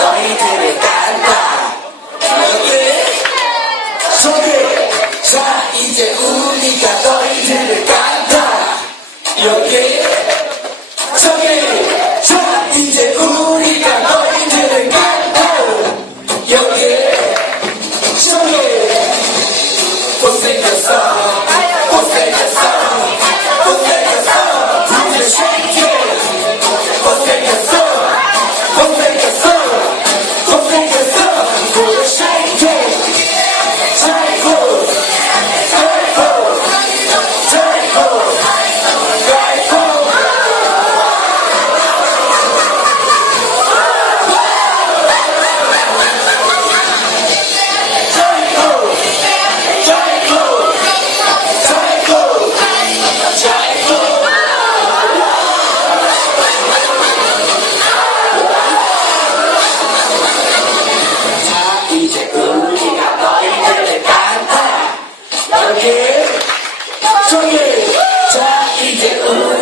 너희들을 깐다. 너희들 소개 자 이제 우리가 너희들을 깐다. 여기 저기 저기 자 이제 우